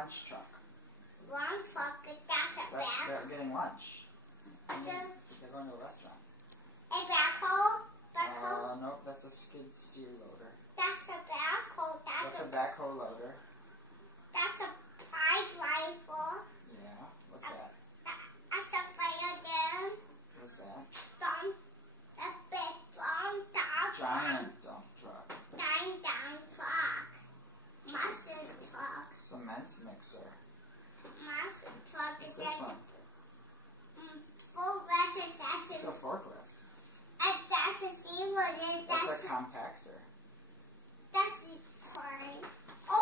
lunch truck. Lunch truck, that's a backhoe. They're getting lunch. They're going to a restaurant. a backhoe? Backhoe? Nope, that's a skid steer loader. That's a backhoe. That's a backhoe loader. That's a prize rifle. Yeah, what's that? That's a fire gun. What's that? A big dump truck. Giant dump truck. Giant dump truck. Massive truck. Cement mixer. Massive truck. What's this one? Full letters. That's It's a forklift. and that's a zero. That's a compactor.